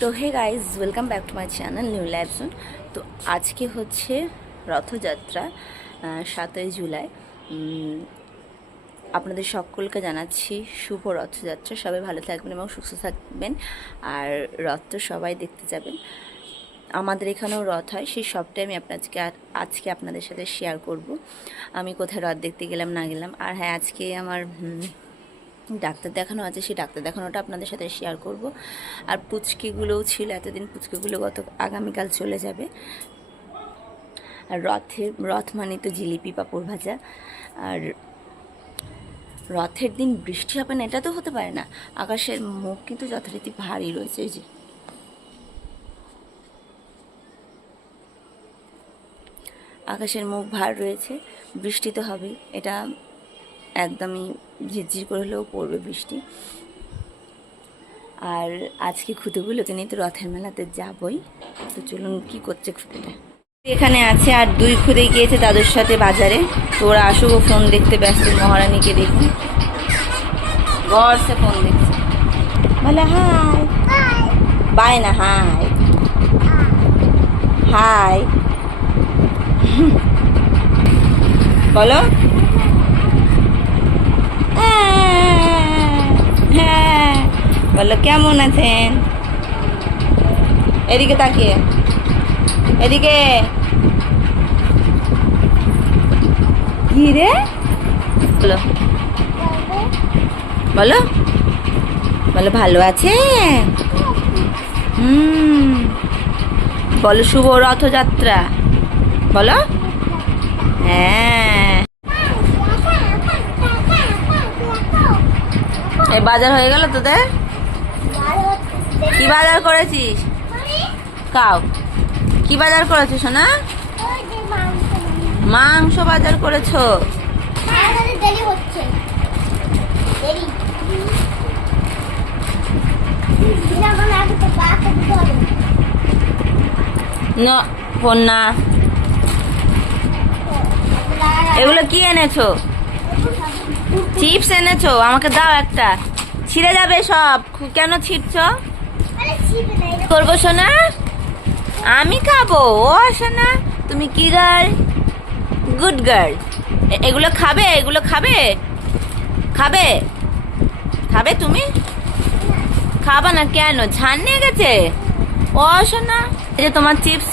তো hey guys welcome back to my channel new লাইফজন তো আজকে হচ্ছে রথযাত্রা সাতই জুলাই। আপনাদের সকলকে জানাচ্ছি শুভ রথযাত্রা। সবাই ভালো থাকবেন এবং সুস্থ থাকবেন। আর রথ তো সবাই দেখতে যাবেন। আমাদের এখানেও রথ হয়, সেই সবটাই আমি আপনাকে আজকে আপনাদের সাথে শেয়ার করব। আমি কোথায় রথ দেখতে গেলাম, না গেলাম। আর হ্যাঁ আজকে আমার ডাক্তার দেখানো আছে, সেই ডাক্তার দেখানোটা আপনাদের সাথে শেয়ার করব। আর পুচকিগুলোও ছিল, এতদিন পুচকিগুলো গত আগামীকাল চলে যাবে। আর রথের, রথ মানে তো জিলিপি, পাঁপড় ভাজা। আর রথের দিন বৃষ্টি হবে না, এটা তো হতে পারে না। আকাশের মুখ কিন্তু যথারীতি ভারী রয়েছে যে। আকাশের মুখ ভার রয়েছে, বৃষ্টি তো হবেই। এটা একদমই ঝিরঝির করে হলেও পড়বে বৃষ্টি। আর আজকে খুদেগুলোকে নিয়ে তো রথের মেলাতে যাবই। তো চলুন কি করছে খুদেটা এখানে আছে আর দুই খুদে গিয়েছে তাদের সাথে বাজারে। তো ওরা আসুক ফোন দেখতে ব্যস্ত, মহারানীকে দেখুন গড়ছে ফোন দেখছে। বলে, হাই। বাই না, হাই। হাই। বলো। বলো, কেমন আছেন? এদিকে তাকিয়ে, এদিকে। কি রে? বলো। বলো। বলো, ভালো আছে হুম। বলো, শুভ রথযাত্রা। বলো। হ্যাঁ। বাজার হয়ে গেল তোদের? কি বাজার করেছিস? কাউ কি বাজার করেছ সোনা? মাংস বাজার করেছ? ন এগুলো কি এনেছো? চিপস এনেছো? আমাকে দাও একটা। ছিঁড়ে যাবে সব। কেন ছিটছো? করব, সোনা? আমি খাব। ও, সোনা, তুমি কি গার্ল গুড গার্ল এগুলো খাবে? এগুলো খাবে? খাবে? খাবে তুমি? খাবা না কেন? ঝান নিয়ে গেছে। ও, সোনা, এই যে তোমার চিপস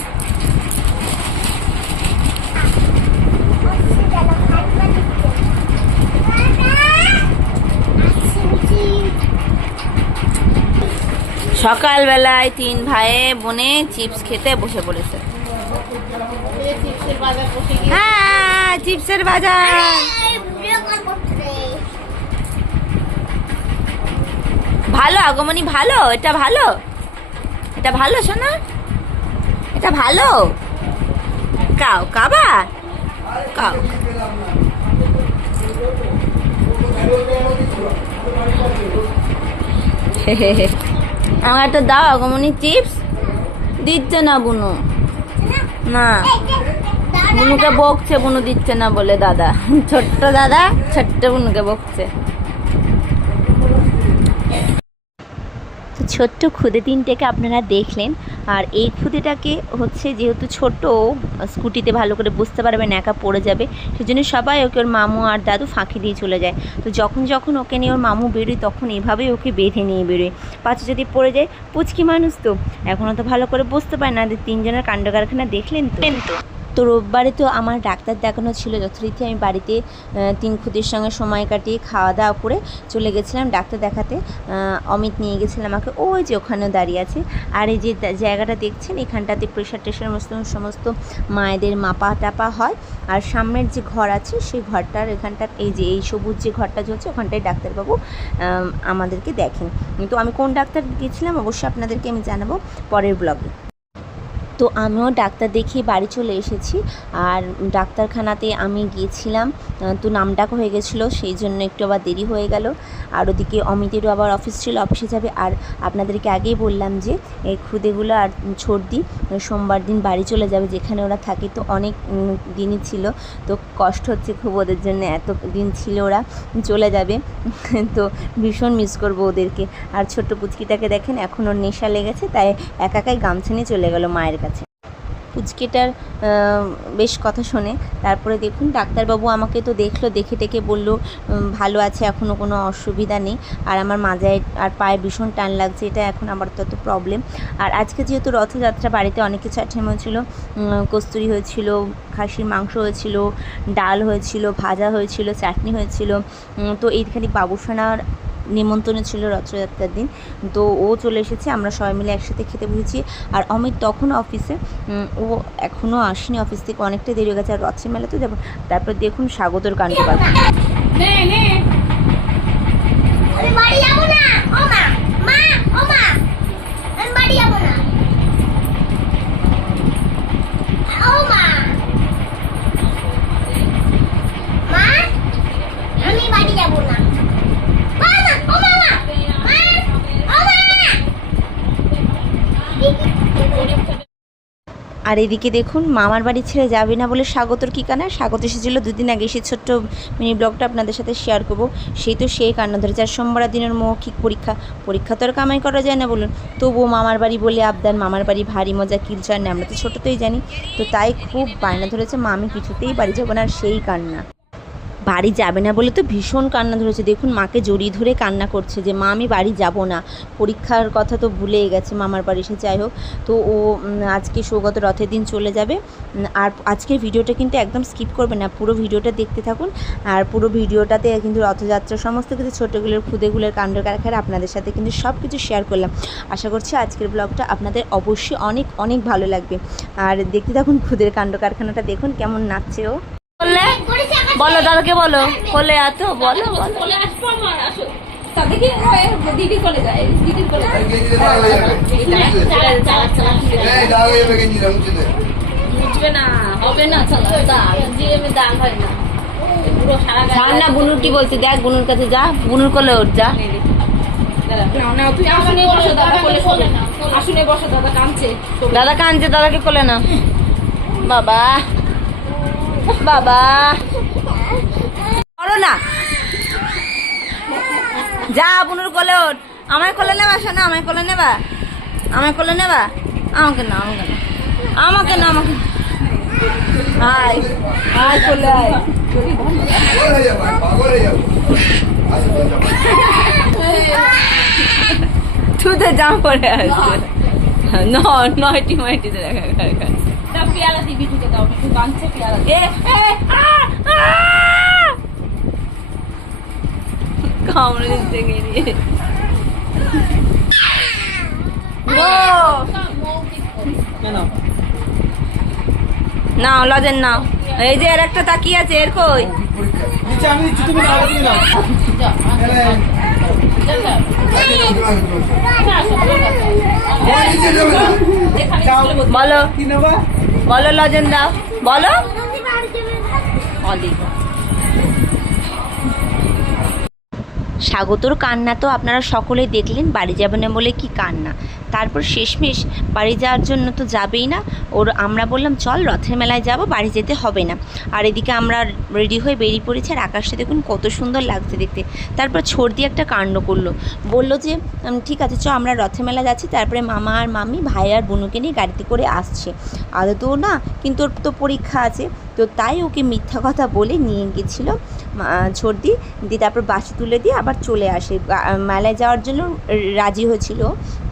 সকালবেলায় তিন ভাইয়ে বোনে চিপস খেতে বসে পড়েছে। হ্যাঁ চিপসের বাজার। ভালো আগমনী ভালো? এটা ভালো? এটা ভালো শোনা এটা ভালো? কাও কাবা কাও। আমার তো দাও আগমনী চিপস দিচ্ছে না বুনু। না। বুনুকে বকছে, বুনু দিচ্ছে না বলে দাদা। ছোট্ট দাদা, ছোট্ট বুনুকে বকছে। ছোট্ট খুদে তিনটেকে আপনারা দেখলেন। আর এই খুদেটাকে হচ্ছে যেহেতু ছোট, স্কুটিতে ভালো করে বুঝতে পারবে একা পড়ে যাবে। সেজন্য সবাই ওকে ওর মামু আর দাদু ফাঁকি দিয়ে চলে যায়। তো যখন যখন ওকে নিয়ে ওর মামু বেরোয়, তখন এভাবেই ওকে বেঁধে নিয়ে বেরোয়। পাশে যদি পড়ে যায়, পুচকি মানুষ তো। এখনও তো ভালো করে বুঝতে পারে না। তিনজনের কাণ্ড কারখানা দেখলেন তো? তো রোববারে তো আমার ডাক্তার দেখানো ছিল। যথারীতি আমি বাড়িতে তিন খুদের সঙ্গে সময় কাটিয়ে খাওয়া দাওয়া করে চলে গেছিলাম ডাক্তার দেখাতে। অমিত নিয়ে গেছিলাম আমাকে। ওই যে ওখানেও দাঁড়িয়ে আছে। আর এই যে জায়গাটা দেখছেন, এখানটাতে প্রেশার টেশার সমস্ত সমস্ত মায়েদের মাপা টাপা হয়। আর সামনের যে ঘর আছে, সেই ঘরটার এখানটার এই যে, এই সবুজ যে ঘরটা চলছে ওখানটায় ডাক্তারবাবু আমাদেরকে দেখেন। তো আমি কোন ডাক্তার গেছিলাম, অবশ্যই আপনাদেরকে আমি জানাব পরের ব্লগে তো আমিও ডাক্তার দেখিয়ে বাড়ি চলে এসেছি। আর ডাক্তারখানাতে আমি গিয়েছিলাম তো নাম ডাক হয়ে গেছিল, সেই জন্য একটু আবার দেরি হয়ে গেল। আর ওদিকে অমিতেরও আবার অফিস ছিল, অফিসে যাবে। আর আপনাদেরকে আগেই বললাম যে, এই খুদেগুলো আর ছর্দি সোমবার দিন বাড়ি চলে যাবে, যেখানে ওরা থাকে। তো অনেক দিনই ছিল। তো কষ্ট হচ্ছে খুব ওদের জন্য, এত দিন ছিল ওরা চলে যাবে। তো ভীষণ মিস করব ওদেরকে। আর ছোট্ট পুচকিটাকে দেখেন, এখন ওর নেশা লেগেছে, তাই একা একাই গামছা নিয়ে চলে গেল মায়ের কাছে। পুচকিটার বেশ কথা শোনে। তারপরে দেখুন, ডাক্তারবাবু আমাকে তো দেখল, দেখে টেকে বলল ভালো আছে এখনও কোনো অসুবিধা নেই। আর আমার মাজায় আর পায়ে ভীষণ টান লাগছে, এটা এখন আমার তত প্রবলেম আর আজকে যেহেতু রথযাত্রা, বাড়িতে অনেক কিছু আইটেম হয়েছিল কস্তুরি হয়েছিল, খাসির মাংস হয়েছিল, ডাল হয়েছিল, ভাজা হয়েছিল, চাটনি হয়েছিল তো এইখানে বাবুসোনার নিমন্ত্রণ ছিল রথযাত্রার দিন। তো ও চলে এসেছে আমরা সবাই মিলে একসাথে খেতে বসেছি। আর অমিত তখন অফিসে ও এখনও আসেনি অফিস থেকে অনেকটা দেরি হয়ে গেছে। আর রথের মেলাতে যাব তারপর দেখুন স্বাগতর কাণ্ড পাবে বাড়ি যাব না। ও মা মা ও মা আমি বাড়ি যাব না ও মা মা আমি বাড়ি যাব না মা মা ও মা মা মা ও মা আর এদিকে দেখুন, মামার বাড়ি ছেড়ে যাবে না বলে স্বাগতর কী কানা? স্বাগত এসেছিল দুদিন আগে সে ছোট্ট মিনি ব্লগটা আপনাদের সাথে শেয়ার করব। সেই তো সেই কান্না ধরেছে আর সোমবার দিনের মৌখিক পরীক্ষা। পরীক্ষা তো আর কামাই করা যায় না বলুন। তবুও মামার বাড়ি বলে আবদান মামার বাড়ি ভারী মজা কিলচার না আমরা তো ছোটোতেই জানি। তো তাই খুব বায়না ধরেছে, মামি কিছুতেই বাড়ি যাব না, আর সেই কান্না। বাড়ি যাবে না বলে তো ভীষণ কান্না ধরেছে। দেখুন, মাকে জড়িয়ে ধরে কান্না করছে যে, মা, আমি বাড়ি যাব না। পরীক্ষার কথা তো ভুলেই গেছে মামার বাড়ি, সে যাই হোক। তো ও আজকে সৌগত রথের দিন চলে যাবে। আর আজকের ভিডিওটা কিন্তু একদম স্কিপ করবে না। পুরো ভিডিওটা দেখতে থাকুন। আর পুরো ভিডিওটাতে কিন্তু রথযাত্রা সমস্ত কিছু ছোটোগুলোর খুদেগুলোর কাণ্ড কারখানা আপনাদের সাথে কিন্তু সব কিছু শেয়ার করলাম। আশা করছি আজকের ব্লগটা আপনাদের অবশ্যই অনেক অনেক ভালো লাগবে। আর দেখতে থাকুন খুদের কাণ্ড কারখানাটা দেখুন কেমন নাচছে ও। বললে? বলো দাদাকে বলো। কোলে এত বলো বলো। কোলে আসব আমার আসো। দিদি কোলে যায়? দিদির কোলে যায়? না হবে না চালা দাগ জিএমে দাগ না। এ পুরো সারা গায়ে ছাড় না বুনুর কি বলছে দেখ বুনুর কাছে যা বুনুর কোলে ওঠ যা। না। না তুই আসনে বসো দাদা কোলে শোবে না আসনে বসো দাদা কাঁদছে দাদাকে কোলে না। বাবা। বাবা। করো না। যা, বুনুর কোলে ওঠ। আমায় কোলে নেবা শোনা আমায় কোলে নেবা? আমায় কোলে নেবা? আমাকে না আমাকে না। আমাকে না, আমাকে। আয় আয় কোলে আয়। তুই তো জামা পরে আসছে নয়টি মাইটিতে দেখা পেয়ালা দিবি দিকে দাও একটু বাঁধছে পেয়ালা এ কামড়ে দিতে ও লজেন নাও এই যে এর একটা তাকিয়ে আছে এর কই আমি দিচ্ছি তুমি দাও তুমি দাও এখানে যাও। বলো কি নেবা বলো লজেন দাও বলো স্বাগতর কান্না তো আপনারা সকলে দেখলেন, বাড়ি যাবেন বলে কি কান্না? তারপর শেষমেশ বাড়ি যাওয়ার জন্য তো যাবেই না। ওর আমরা বললাম, চল রথের মেলায় যাব, বাড়ি যেতে হবে না। আর এদিকে আমরা রেডি হয়ে বেরিয়ে পড়েছি আর আকাশটা দেখুন কত সুন্দর লাগছে দেখতে। তারপর ছর্দি একটা কাণ্ড করল। বলল যে ঠিক আছে, চ, আমরা রথের মেলা যাচ্ছি। তারপরে মামা আর মামি, ভাই আর বোনুকে নিয়ে গাড়িতে করে আসছে। আদৌ না, কিন্তু ওর তো পরীক্ষা আছে। তো তাই ওকে মিথ্যা কথা বলে নিয়ে গেছিল। ছর্দি দিয়ে তারপর বাসে তুলে দিয়ে আবার চলে আসে। মেলায় যাওয়ার জন্য রাজি হয়েছিল।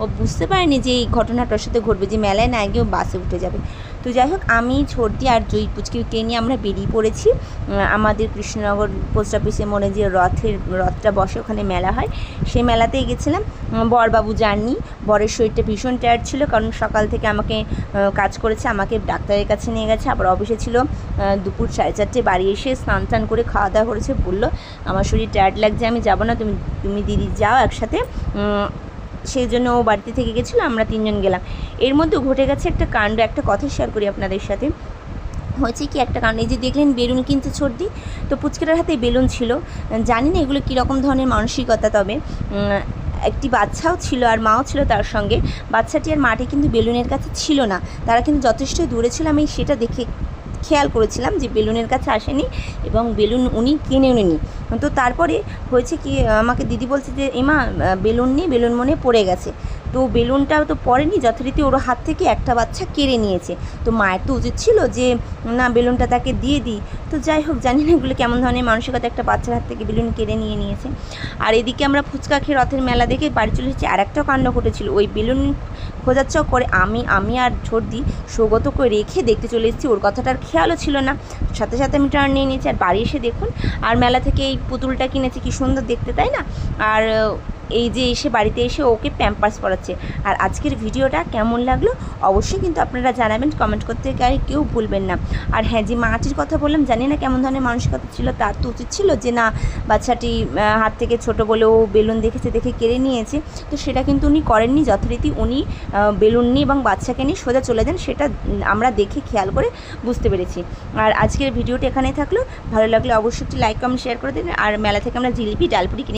ও বুঝতে পারেনি যে এই ঘটনাটার সাথে ঘটবে, যে মেলায় না গিয়েও বাসে উঠে যাবে। তো যাই হোক, আমি ছর্দি আর জয়ী পুচকিকে নিয়ে আমরা বেরিয়ে পড়েছি। আমাদের কৃষ্ণনগর পোস্ট অফিসে মনে যে রথের, রথটা বসে ওখানে মেলা হয়। সেই মেলাতেই গেছিলাম। বরবাবু যাননি বরের শরীরটা ভীষণ টায়ার্ড ছিল কারণ সকাল থেকে আমাকে কাজ করেছে, আমাকে ডাক্তারের কাছে নিয়ে গেছে। আবার অফিসে ছিল দুপুর সাড়ে চারটে বাড়ি এসে স্নান টান করে খাওয়া দাওয়া করেছে। বলল, আমার শরীর টায়ার্ড লাগছে, আমি যাব না। তুমি তুমি দিদি যাও একসাথে। সেই জন্য ও বাড়িতে থেকে গেছিল, আমরা তিনজন গেলাম। এর মধ্যে ঘটে গেছে একটা কাণ্ড, একটা কথা শেয়ার করি আপনাদের সাথে। হয়েছে কি একটা কারণ এই যে দেখলেন বেলুন কিনতে ছর্দি, তো পুচকেটার হাতে বেলুন ছিল। জানি না এগুলো কীরকম ধরনের মানসিকতা তবে একটি বাচ্চাও ছিল আর মাও ছিল তার সঙ্গে। বাচ্চাটি আর মাটি কিন্তু বেলুনের কাছে ছিল না। তারা কিন্তু যথেষ্ট দূরে ছিল, আমি সেটা দেখে খেয়াল করেছিলাম যে বেলুনের কাছে আসেনি এবং বেলুন উনি কিনে উনি তো তারপরে হয়েছে কি, আমাকে দিদি বলছে যে, এমা, বেলুন নেই বেলুন মনে পড়ে গেছে। তো বেলুনটা তো পড়েনি, যথারীতি ওর হাত থেকে একটা বাচ্চা কেড়ে নিয়েছে। তো মায়ের তো উচিত ছিল যে, না, বেলুনটা তাকে দিয়ে দিই। তো যাই হোক, জানি না এগুলো কেমন ধরনের মানসিকতা একটা বাচ্চার হাত থেকে বেলুন কেড়ে নিয়ে নিয়েছে। আর এদিকে আমরা ফুচকা খেয়ে রথের মেলা দেখে বাড়ি চলে এসেছি। আর একটা কাণ্ড ঘটেছিল। ওই বেলুন খোঁজার করে আমি আমি আর ছোটদি সৌগত করে রেখে দেখতে চলে এসেছি। ওর কথাটার খেয়ালও ছিল না। সাথে সাথে আমি টার্ন নিয়ে নিয়েছি। আর বাড়ি এসে দেখুন, আর মেলা থেকে এই পুতুলটা কিনেছি, কি সুন্দর দেখতে, তাই না? আর এই যে এসে বাড়িতে এসে ওকে প্যাম্পার্স পড়াচ্ছে। আর আজকের ভিডিওটা কেমন লাগল অবশ্যই কিন্তু আপনারা জানাবেন কমেন্ট করতে গায়ে কেউ ভুলবেন না। আর হ্যাঁ যে মাটির কথা বললাম, জানি না কেমন ধরনের মানসিকতা ছিল, তার তো উচিত ছিল যে না, বাচ্চাটি হাত থেকে ছোট বলে ও বেলুন দেখেছে, দেখে কেড়ে নিয়েছে। তো সেটা কিন্তু উনি করেননি, যথারীতি উনি বেলুন নিয়ে এবং বাচ্চাকে নিয়ে সোজা চলে যান, সেটা আমরা দেখে খেয়াল করে বুঝতে পেরেছি। আর আজকের ভিডিওটা এখানেই থাকল। ভালো লাগলে অবশ্যই একটি লাইক কমেন্ট শেয়ার করে দিন আর মেলা থেকে আমরা জিলিপি, ডালপুরি কিনে